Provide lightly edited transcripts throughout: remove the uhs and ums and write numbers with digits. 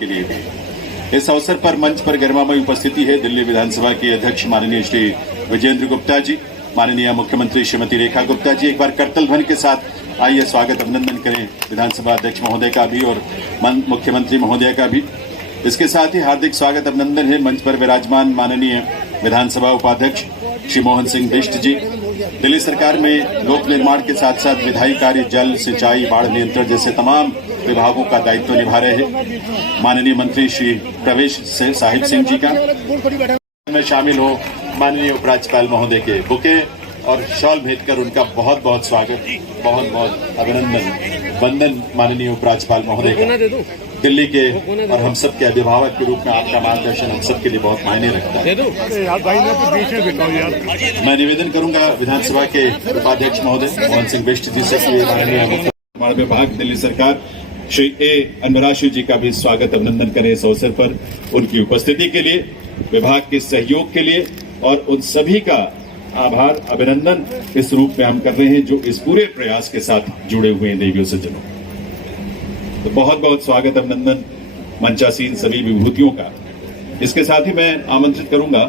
के लिए भी। इस अवसर पर मंच पर गरिमामयी उपस्थिति है दिल्ली विधानसभा के अध्यक्ष माननीय श्री विजेंद्र गुप्ता जी, माननीय मुख्यमंत्री श्रीमती रेखा गुप्ता जी। एक बार करतल ध्वनि के साथ आइए स्वागत अभिनंदन करें विधानसभा अध्यक्ष महोदय का भी और मुख्यमंत्री महोदय का भी। इसके साथ ही हार्दिक स्वागत अभिनंदन है मंच पर विराजमान माननीय विधानसभा उपाध्यक्ष श्री मोहन सिंह बिष्ट जी। दिल्ली सरकार में लोक निर्माण के साथ साथ विधायी कार्य, जल, सिंचाई, बाढ़ नियंत्रण जैसे तमाम विभागों का दायित्व निभा रहे हैं माननीय मंत्री श्री प्रवेश साहिब सिंह जी का में शामिल हो माननीय उपराज्यपाल महोदय के बुके और शॉल भेंट कर उनका बहुत बहुत स्वागत, बहुत बहुत अभिनंदन, वंदन माननीय उपराज्यपाल महोदय का। दिल्ली के और हम सब के अभिभावक के रूप में आपका मार्गदर्शन हम सब के लिए बहुत मायने रखता है। मैं निवेदन करूंगा विधानसभा के उपाध्यक्ष महोदय मोहन सिंह बिष्ट जी से माननीय विभाग दिल्ली सरकार श्री ए अनवराशु जी का भी स्वागत अभिनंदन करें इस अवसर पर, उनकी उपस्थिति के लिए, विभाग के सहयोग के लिए और उन सभी का आभार अभिनंदन इस रूप में हम कर रहे हैं जो इस पूरे प्रयास के साथ जुड़े हुए हैं देवियों सज्जनों। तो बहुत बहुत स्वागत अभिनंदन मंचासीन सभी विभूतियों का। इसके साथ ही मैं आमंत्रित करूंगा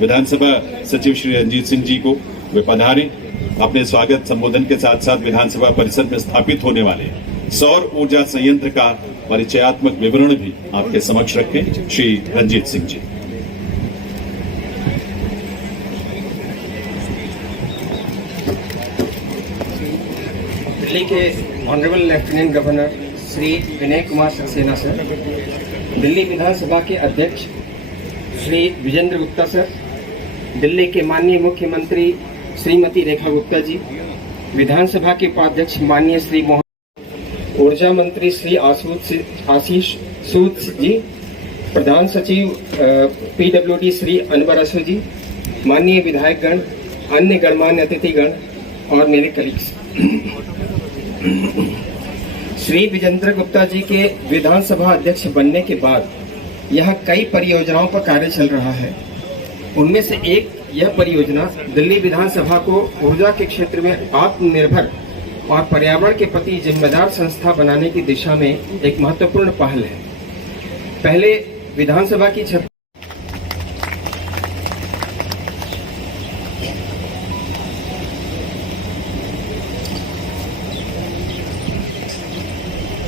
विधानसभा सचिव श्री रंजीत सिंह जी को, वे पधारें, अपने स्वागत संबोधन के साथ साथ विधानसभा परिसर में स्थापित होने वाले सौर ऊर्जा संयंत्र का परिचयात्मक विवरण भी आपके समक्ष रखें। श्री रंजीत सिंह जी। दिल्ली के honourable lieutenant governor Shri Vinay Kumar Saxena sir, Delhi विधानसभा के अध्यक्ष श्री विजेंद्र गुप्ता सर, दिल्ली के माननीय मुख्यमंत्री श्रीमती रेखा गुप्ता जी, विधानसभा के उपाध्यक्ष माननीय श्री मोहन, ऊर्जा मंत्री श्री आशीष सूद जी, प्रधान सचिव पीडब्ल्यूडी श्री अनवराशु जी, माननीय विधायकगण, अन्य गणमान्य अतिथिगण और मेरे कलीग्स। श्री विजेंद्र गुप्ता जी के विधानसभा अध्यक्ष बनने के बाद यहाँ कई परियोजनाओं पर कार्य चल रहा है। उनमें से एक यह परियोजना दिल्ली विधानसभा को ऊर्जा के क्षेत्र में आत्मनिर्भर और पर्यावरण के प्रति जिम्मेदार संस्था बनाने की दिशा में एक महत्वपूर्ण पहल है। पहले विधानसभा की छत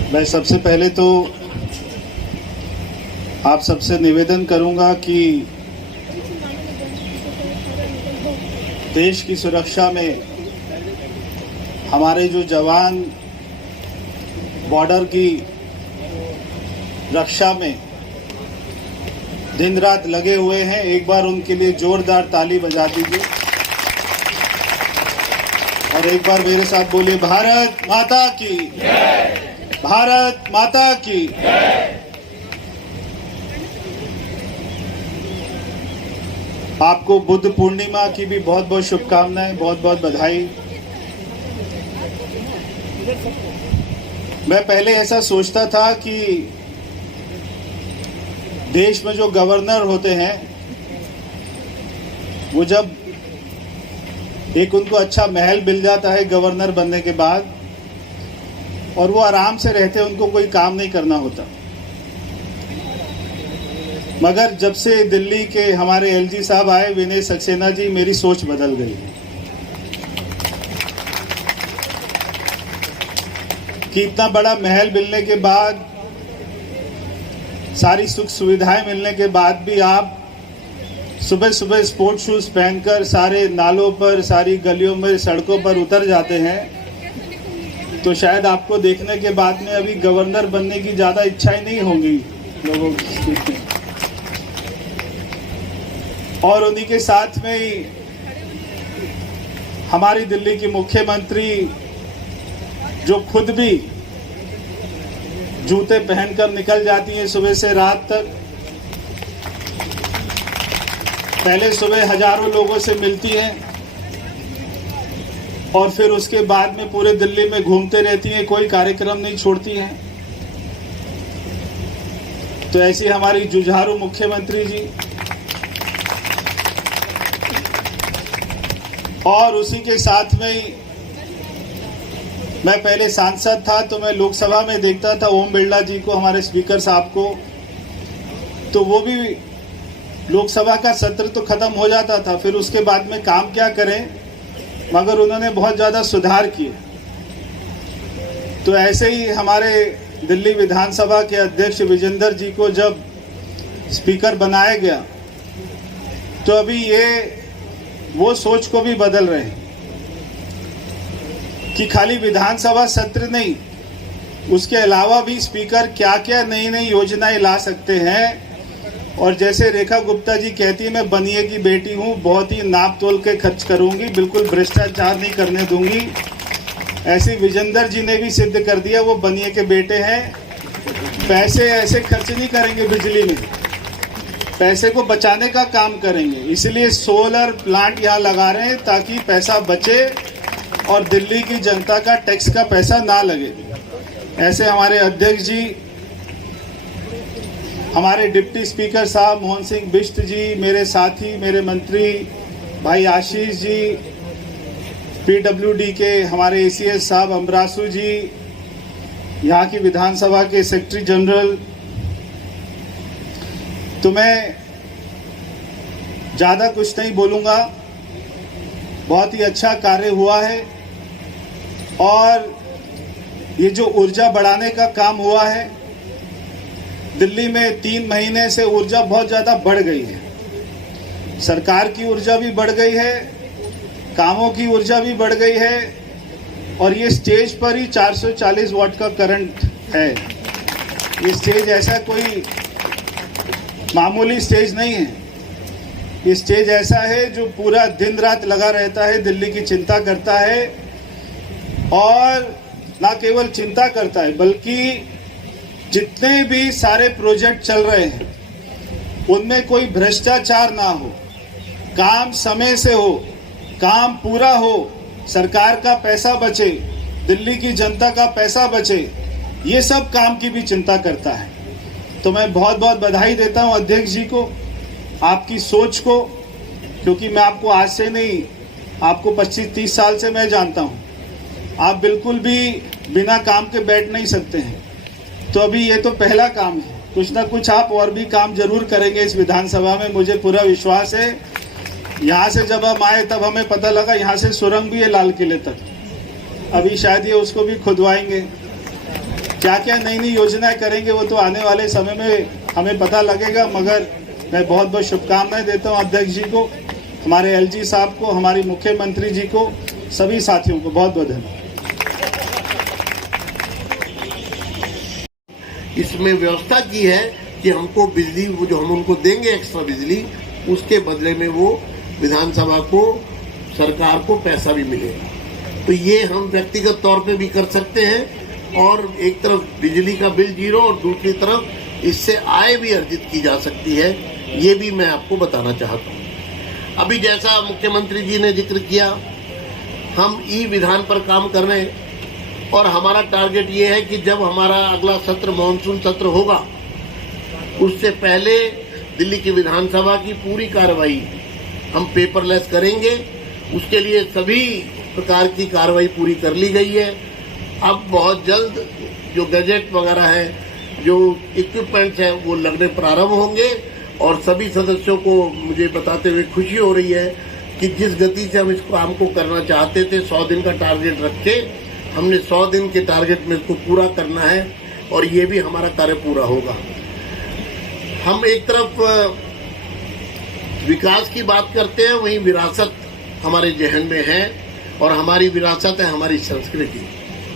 मैं सबसे पहले तो आप सबसे निवेदन करूंगा कि देश की सुरक्षा में हमारे जो जवान बॉर्डर की रक्षा में दिन रात लगे हुए हैं, एक बार उनके लिए जोरदार ताली बजा दीजिए और एक बार मेरे साथ बोलिए भारत माता की जय, भारत माता की। आपको बुद्ध पूर्णिमा की भी बहुत बहुत शुभकामनाएं, बहुत बहुत बधाई। मैं पहले ऐसा सोचता था कि देश में जो गवर्नर होते हैं वो जब एक उनको अच्छा महल मिल जाता है गवर्नर बनने के बाद और वो आराम से रहते हैं, उनको कोई काम नहीं करना होता। मगर जब से दिल्ली के हमारे एलजी साहब आए विनय सक्सेना जी, मेरी सोच बदल गई कि इतना बड़ा महल मिलने के बाद, सारी सुख सुविधाएं मिलने के बाद भी आप सुबह सुबह स्पोर्ट शूज पहनकर सारे नालों पर, सारी गलियों में, सड़कों पर उतर जाते हैं, तो शायद आपको देखने के बाद में अभी गवर्नर बनने की ज्यादा इच्छा ही नहीं होगी लोगों की। और उन्हीं के साथ में ही हमारी दिल्ली की मुख्यमंत्री जो खुद भी जूते पहनकर निकल जाती हैं सुबह से रात तक, पहले सुबह हजारों लोगों से मिलती हैं और फिर उसके बाद में पूरे दिल्ली में घूमते रहती हैं, कोई कार्यक्रम नहीं छोड़ती हैं। तो ऐसी हमारी जुझारू मुख्यमंत्री जी, और उसी के साथ में ही मैं पहले सांसद था तो मैं लोकसभा में देखता था ओम बिरला जी को, हमारे स्पीकर साहब को, तो वो भी लोकसभा का सत्र तो खत्म हो जाता था, फिर उसके बाद में काम क्या करें, मगर उन्होंने बहुत ज़्यादा सुधार किए। तो ऐसे ही हमारे दिल्ली विधानसभा के अध्यक्ष विजेंद्र जी को जब स्पीकर बनाया गया, तो अभी ये वो सोच को भी बदल रहे हैं कि खाली विधानसभा सत्र नहीं, उसके अलावा भी स्पीकर क्या क्या नई नई योजनाएं ला सकते हैं। और जैसे रेखा गुप्ता जी कहती है, मैं बनिए की बेटी हूँ, बहुत ही नाप तोल के खर्च करूंगी, बिल्कुल भ्रष्टाचार नहीं करने दूंगी। ऐसे विजेंद्र जी ने भी सिद्ध कर दिया, वो बनिए के बेटे हैं। पैसे ऐसे खर्च नहीं करेंगे, बिजली में पैसे को बचाने का काम करेंगे। इसलिए सोलर प्लांट यहाँ लगा रहे हैं ताकि पैसा बचे और दिल्ली की जनता का टैक्स का पैसा ना लगे। ऐसे हमारे अध्यक्ष जी, हमारे डिप्टी स्पीकर साहब मोहन सिंह बिष्ट जी, मेरे साथी, मेरे मंत्री भाई आशीष जी, पीडब्ल्यूडी के हमारे एसीएस साहब अमरासू जी, यहाँ की विधानसभा के सेक्रेटरी जनरल, तो मैं ज़्यादा कुछ नहीं बोलूँगा। बहुत ही अच्छा कार्य हुआ है और ये जो ऊर्जा बढ़ाने का काम हुआ है, दिल्ली में 3 महीने से ऊर्जा बहुत ज़्यादा बढ़ गई है। सरकार की ऊर्जा भी बढ़ गई है, कामों की ऊर्जा भी बढ़ गई है और ये स्टेज पर ही 440 वाट का करंट है। ये स्टेज ऐसा कोई मामूली स्टेज नहीं है। ये स्टेज ऐसा है जो पूरा दिन रात लगा रहता है, दिल्ली की चिंता करता है और ना केवल चिंता करता है बल्कि जितने भी सारे प्रोजेक्ट चल रहे हैं उनमें कोई भ्रष्टाचार ना हो, काम समय से हो, काम पूरा हो, सरकार का पैसा बचे, दिल्ली की जनता का पैसा बचे, ये सब काम की भी चिंता करता है। तो मैं बहुत बहुत बधाई देता हूं अध्यक्ष जी को, आपकी सोच को, क्योंकि मैं आपको आज से नहीं, आपको 25-30 साल से मैं जानता हूं। आप बिल्कुल भी बिना काम के बैठ नहीं सकते हैं। तो अभी ये तो पहला काम है, कुछ ना कुछ आप और भी काम जरूर करेंगे इस विधानसभा में, मुझे पूरा विश्वास है। यहाँ से जब हम आए तब हमें पता लगा यहाँ से सुरंग भी है लाल किले तक, अभी शायद ये उसको भी खुदवाएंगे। क्या क्या नई नई योजनाएं करेंगे वो तो आने वाले समय में हमें पता लगेगा। मगर मैं बहुत बहुत शुभकामनाएं देता हूँ अध्यक्ष जी को, हमारे एलजी साहब को, हमारी मुख्यमंत्री जी को, सभी साथियों को बहुत बहुत धन्यवाद। इसमें व्यवस्था की है कि हमको बिजली, वो जो हम उनको देंगे एक्स्ट्रा बिजली, उसके बदले में वो विधानसभा को, सरकार को पैसा भी मिलेगा। तो ये हम व्यक्तिगत तौर पे भी कर सकते हैं और एक तरफ बिजली का बिल जीरो और दूसरी तरफ इससे आय भी अर्जित की जा सकती है। ये भी मैं आपको बताना चाहता हूँ। अभी जैसा मुख्यमंत्री जी ने जिक्र किया, हम ई विधान पर काम कर रहे हैं और हमारा टारगेट ये है कि जब हमारा अगला सत्र मानसून सत्र होगा, उससे पहले दिल्ली की विधानसभा की पूरी कार्रवाई हम पेपरलेस करेंगे। उसके लिए सभी प्रकार की कार्रवाई पूरी कर ली गई है। अब बहुत जल्द जो गैजेट वगैरह है, जो इक्विपमेंट्स हैं, वो लगने प्रारंभ होंगे और सभी सदस्यों को मुझे बताते हुए खुशी हो रही है कि जिस गति से हम इस काम को करना चाहते थे, 100 दिन का टारगेट रखे, हमने 100 दिन के टारगेट में इसको पूरा करना है और ये भी हमारा कार्य पूरा होगा। हम एक तरफ विकास की बात करते हैं, वहीं विरासत हमारे जहन में है और हमारी विरासत है हमारी संस्कृति।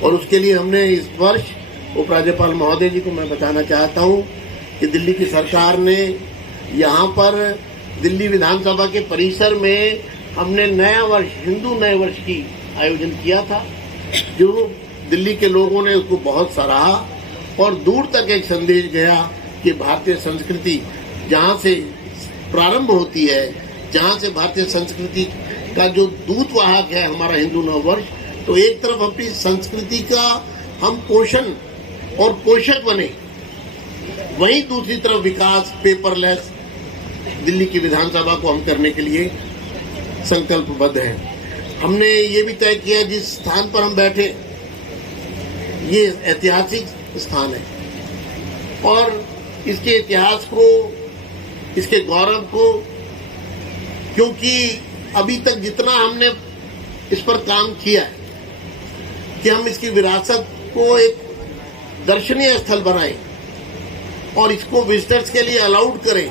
और उसके लिए हमने इस वर्ष उपराज्यपाल महोदय जी को मैं बताना चाहता हूँ कि दिल्ली की सरकार ने यहाँ पर दिल्ली विधानसभा के परिसर में हमने नया वर्ष, हिंदू नए वर्ष की आयोजन किया था, जो दिल्ली के लोगों ने उसको बहुत सराहा और दूर तक एक संदेश गया कि भारतीय संस्कृति जहाँ से प्रारंभ होती है, जहाँ से भारतीय संस्कृति का जो दूतवाहक है हमारा हिंदू नव वर्ष, तो एक तरफ अपनी संस्कृति का हम पोषण और पोषक बने, वहीं दूसरी तरफ विकास पेपरलेस दिल्ली की विधानसभा को हम करने के लिए संकल्पबद्ध हैं। हमने ये भी तय किया जिस स्थान पर हम बैठे, ये ऐतिहासिक स्थान है और इसके इतिहास को इसके गौरव को, क्योंकि अभी तक जितना हमने इस पर काम किया है कि हम इसकी विरासत को एक दर्शनीय स्थल बनाएं और इसको विजिटर्स के लिए अलाउड करें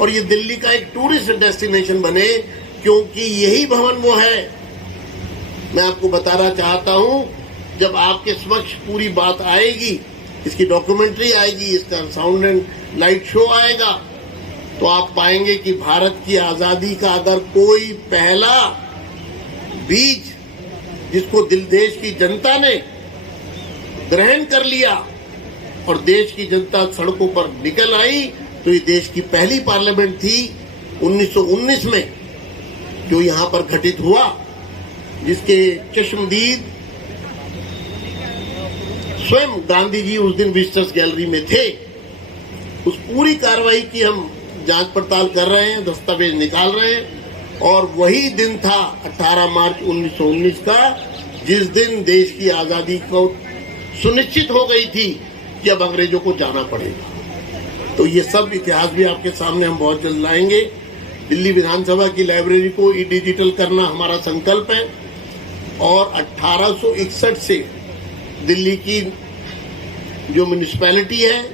और ये दिल्ली का एक टूरिस्ट डेस्टिनेशन बने, क्योंकि यही भवन वो है। मैं आपको बताना चाहता हूं, जब आपके समक्ष पूरी बात आएगी, इसकी डॉक्यूमेंट्री आएगी, इसका साउंड एंड लाइट शो आएगा, तो आप पाएंगे कि भारत की आजादी का अगर कोई पहला बीज जिसको देश की जनता ने ग्रहण कर लिया और देश की जनता सड़कों पर निकल आई, तो ये देश की पहली पार्लियामेंट थी 1919 में जो यहां पर घटित हुआ, जिसके चश्मदीद स्वयं गांधी जी उस दिन विजिटर्स गैलरी में थे। उस पूरी कार्रवाई की हम जांच पड़ताल कर रहे हैं, दस्तावेज निकाल रहे हैं, और वही दिन था 18 मार्च 1919 का, जिस दिन देश की आजादी को सुनिश्चित हो गई थी कि अब अंग्रेजों को जाना पड़ेगा। तो ये सब इतिहास भी आपके सामने हम बहुत जल्द लाएंगे। दिल्ली विधानसभा की लाइब्रेरी को ई डिजिटल करना हमारा संकल्प है और 1861 से दिल्ली की जो म्यूनिसिपैलिटी है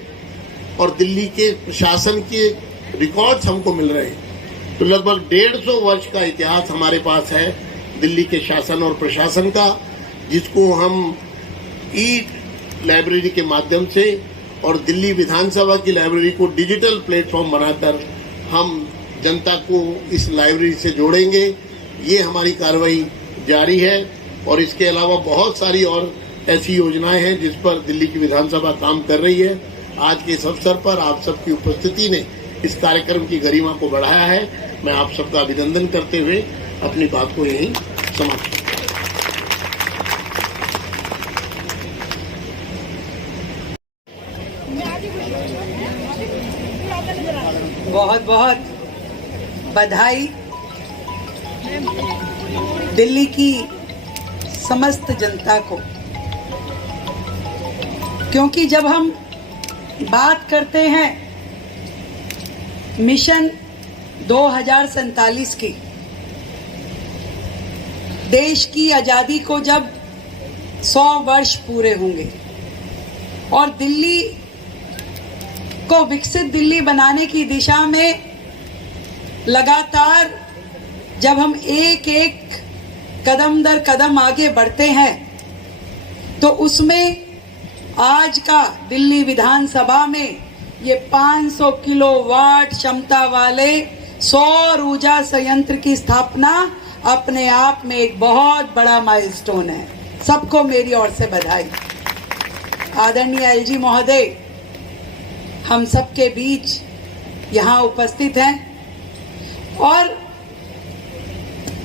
और दिल्ली के प्रशासन के रिकॉर्ड्स हमको मिल रहे हैं, तो लगभग 150 वर्ष का इतिहास हमारे पास है दिल्ली के शासन और प्रशासन का, जिसको हम ई लाइब्रेरी के माध्यम से और दिल्ली विधानसभा की लाइब्रेरी को डिजिटल प्लेटफॉर्म बनाकर हम जनता को इस लाइब्रेरी से जोड़ेंगे। ये हमारी कार्रवाई जारी है और इसके अलावा बहुत सारी और ऐसी योजनाएं हैं जिस पर दिल्ली की विधानसभा काम कर रही है। आज के इस अवसर पर आप सबकी उपस्थिति ने इस कार्यक्रम की गरिमा को बढ़ाया है। मैं आप सबका अभिनंदन करते हुए अपनी बात को यहीं समाप्त। बहुत बहुत बधाई दिल्ली की समस्त जनता को, क्योंकि जब हम बात करते हैं मिशन 2047 की, देश की आजादी को जब 100 वर्ष पूरे होंगे और दिल्ली को विकसित दिल्ली बनाने की दिशा में लगातार जब हम एक एक कदम दर कदम आगे बढ़ते हैं, तो उसमें आज का दिल्ली विधानसभा में ये 500 किलोवाट क्षमता वाले सौर ऊर्जा संयंत्र की स्थापना अपने आप में एक बहुत बड़ा माइलस्टोन है। सबको मेरी ओर से बधाई। आदरणीय एलजी महोदय हम सबके बीच यहाँ उपस्थित हैं और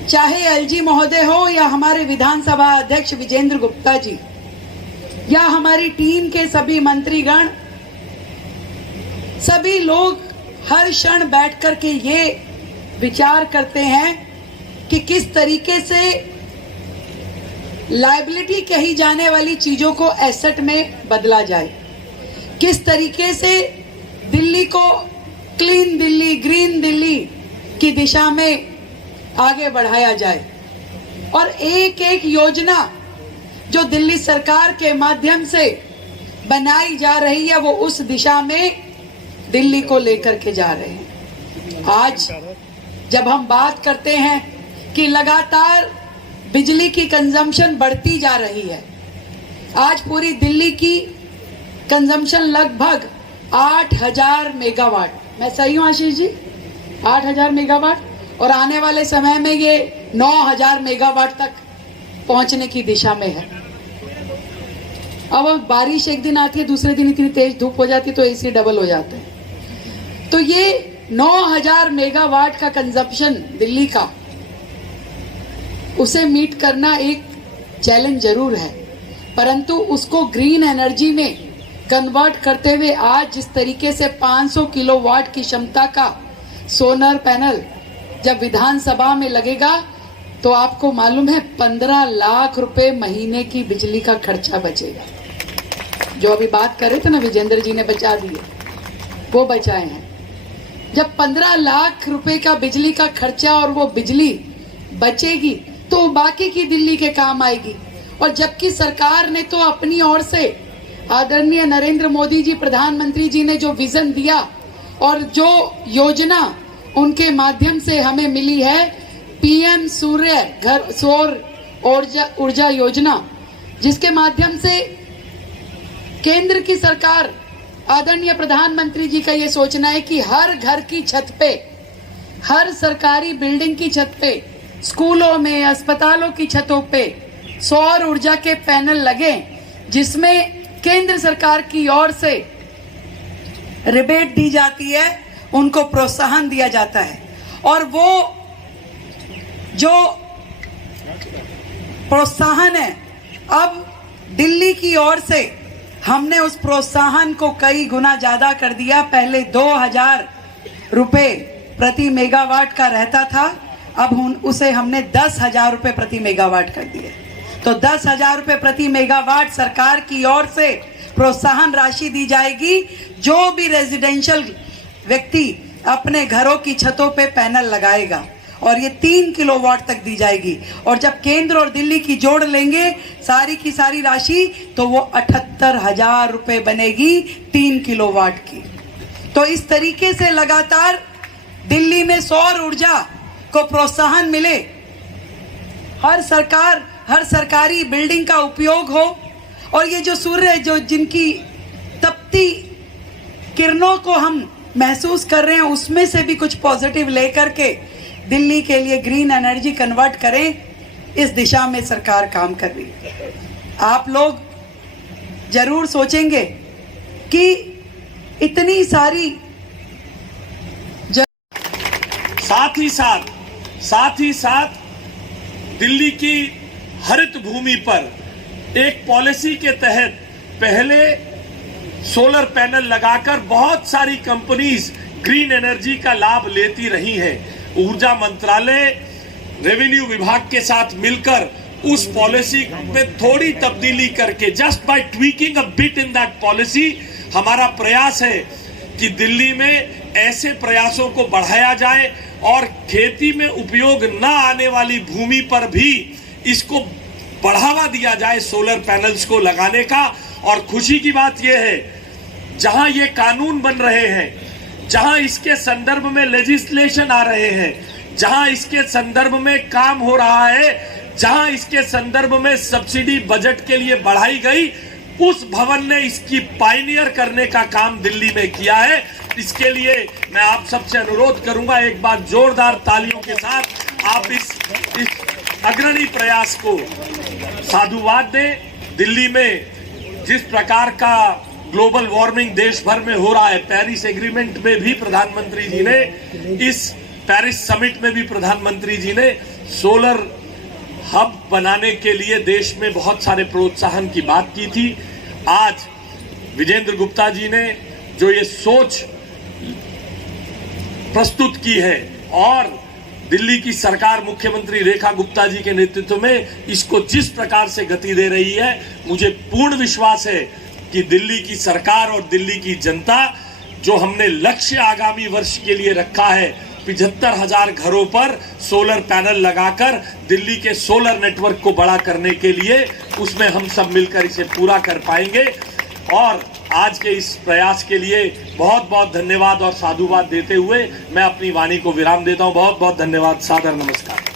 चाहे एलजी महोदय हो या हमारे विधानसभा अध्यक्ष विजेंद्र गुप्ता जी या हमारी टीम के सभी मंत्रीगण, सभी लोग हर क्षण बैठकर के ये विचार करते हैं कि किस तरीके से लायबिलिटी कही जाने वाली चीजों को एसेट में बदला जाए, किस तरीके से दिल्ली को क्लीन दिल्ली, ग्रीन दिल्ली की दिशा में आगे बढ़ाया जाए। और एक एक योजना जो दिल्ली सरकार के माध्यम से बनाई जा रही है वो उस दिशा में दिल्ली को लेकर के जा रहे हैं। आज जब हम बात करते हैं कि लगातार बिजली की कंजम्पशन बढ़ती जा रही है, आज पूरी दिल्ली की कंजम्पशन लगभग 8000 मेगावाट, मैं सही हूं आशीष जी? 8000 मेगावाट, और आने वाले समय में ये 9000 मेगावाट तक पहुंचने की दिशा में है। अब बारिश एक दिन आती है, दूसरे दिन इतनी तेज धूप हो जाती है तो एसी डबल हो जाते हैं। तो ये 9000 मेगावाट का कंजप्शन दिल्ली का, उसे मीट करना एक चैलेंज जरूर है, परंतु उसको ग्रीन एनर्जी में कन्वर्ट करते हुए आज जिस तरीके से 500 किलोवाट की क्षमता का सोलर पैनल जब विधानसभा में लगेगा तो आपको मालूम है 15 लाख रुपए महीने की बिजली का खर्चा बचेगा। जो अभी बात कर रहे थे ना, विजेंद्र जी ने बचा दिए, वो बचाए हैं। जब 15 लाख रुपए का बिजली का खर्चा और वो बिजली बचेगी तो बाकी की दिल्ली के काम आएगी। और जबकि सरकार ने तो अपनी ओर से आदरणीय नरेंद्र मोदी जी प्रधानमंत्री जी ने जो विजन दिया और जो योजना उनके माध्यम से हमें मिली है, पीएम सूर्य घर सौर ऊर्जा योजना, जिसके माध्यम से केंद्र की सरकार आदरणीय प्रधानमंत्री जी का ये सोचना है कि हर घर की छत पे, हर सरकारी बिल्डिंग की छत पे, स्कूलों में, अस्पतालों की छतों पे सौर ऊर्जा के पैनल लगे, जिसमें केंद्र सरकार की ओर से रिबेट दी जाती है, उनको प्रोत्साहन दिया जाता है। और वो जो प्रोत्साहन है, अब दिल्ली की ओर से हमने उस प्रोत्साहन को कई गुना ज्यादा कर दिया। पहले 2000 रुपए प्रति मेगावाट का रहता था, अब उसे हमने 10,000 रुपए प्रति मेगावाट कर दिए। तो 10,000 रुपए प्रति मेगावाट सरकार की ओर से प्रोत्साहन राशि दी जाएगी। जो भी रेजिडेंशियल व्यक्ति अपने घरों की छतों पे पैनल लगाएगा, और ये 3 किलोवाट तक दी जाएगी। और जब केंद्र और दिल्ली की जोड़ लेंगे सारी की सारी राशि, तो वो 78,000 रुपए बनेगी 3 किलोवाट की। तो इस तरीके से लगातार दिल्ली में सौर ऊर्जा को प्रोत्साहन मिले, हर सरकारी बिल्डिंग का उपयोग हो, और ये जो सूर्य जो जिनकी तपती किरणों को हम महसूस कर रहे हैं, उसमें से भी कुछ पॉजिटिव लेकर के दिल्ली के लिए ग्रीन एनर्जी कन्वर्ट करें, इस दिशा में सरकार काम कर रही है। आप लोग जरूर सोचेंगे कि इतनी सारी साथ ही साथ दिल्ली की हरित भूमि पर एक पॉलिसी के तहत पहले सोलर पैनल लगाकर बहुत सारी कंपनीज ग्रीन एनर्जी का लाभ लेती रही हैं। ऊर्जा मंत्रालय रेवेन्यू विभाग के साथ मिलकर उस पॉलिसी में थोड़ी तब्दीली करके, just by tweaking a bit in that policy, हमारा प्रयास है कि दिल्ली में ऐसे प्रयासों को बढ़ाया जाए और खेती में उपयोग न आने वाली भूमि पर भी इसको बढ़ावा दिया जाए सोलर पैनल्स को लगाने का। और खुशी की बात यह है, जहां ये कानून बन रहे हैं, जहां इसके संदर्भ में लेजिस्लेशन आ रहे हैं, जहां इसके संदर्भ में काम हो रहा है, जहां इसके संदर्भ में सब्सिडी बजट के लिए बढ़ाई गई, उस भवन ने इसकी पायनियर करने का काम दिल्ली में किया है। इसके लिए मैं आप सबसे अनुरोध करूंगा, एक बार जोरदार तालियों के साथ आप इस अग्रणी प्रयास को साधुवाद दें। दिल्ली में जिस प्रकार का ग्लोबल वार्मिंग देश भर में हो रहा है, पेरिस एग्रीमेंट में भी प्रधानमंत्री जी ने, इस पेरिस समिट में भी प्रधानमंत्री जी ने सोलर हब बनाने के लिए देश में बहुत सारे प्रोत्साहन की बात की थी। आज विजेंद्र गुप्ता जी ने जो ये सोच प्रस्तुत की है और दिल्ली की सरकार मुख्यमंत्री रेखा गुप्ता जी के नेतृत्व में इसको जिस प्रकार से गति दे रही है, मुझे पूर्ण विश्वास है कि दिल्ली की सरकार और दिल्ली की जनता, जो हमने लक्ष्य आगामी वर्ष के लिए रखा है 75,000 घरों पर सोलर पैनल लगाकर दिल्ली के सोलर नेटवर्क को बड़ा करने के लिए, उसमें हम सब मिलकर इसे पूरा कर पाएंगे। और आज के इस प्रयास के लिए बहुत बहुत धन्यवाद और साधुवाद देते हुए मैं अपनी वाणी को विराम देता हूं। बहुत बहुत धन्यवाद। सादर नमस्कार।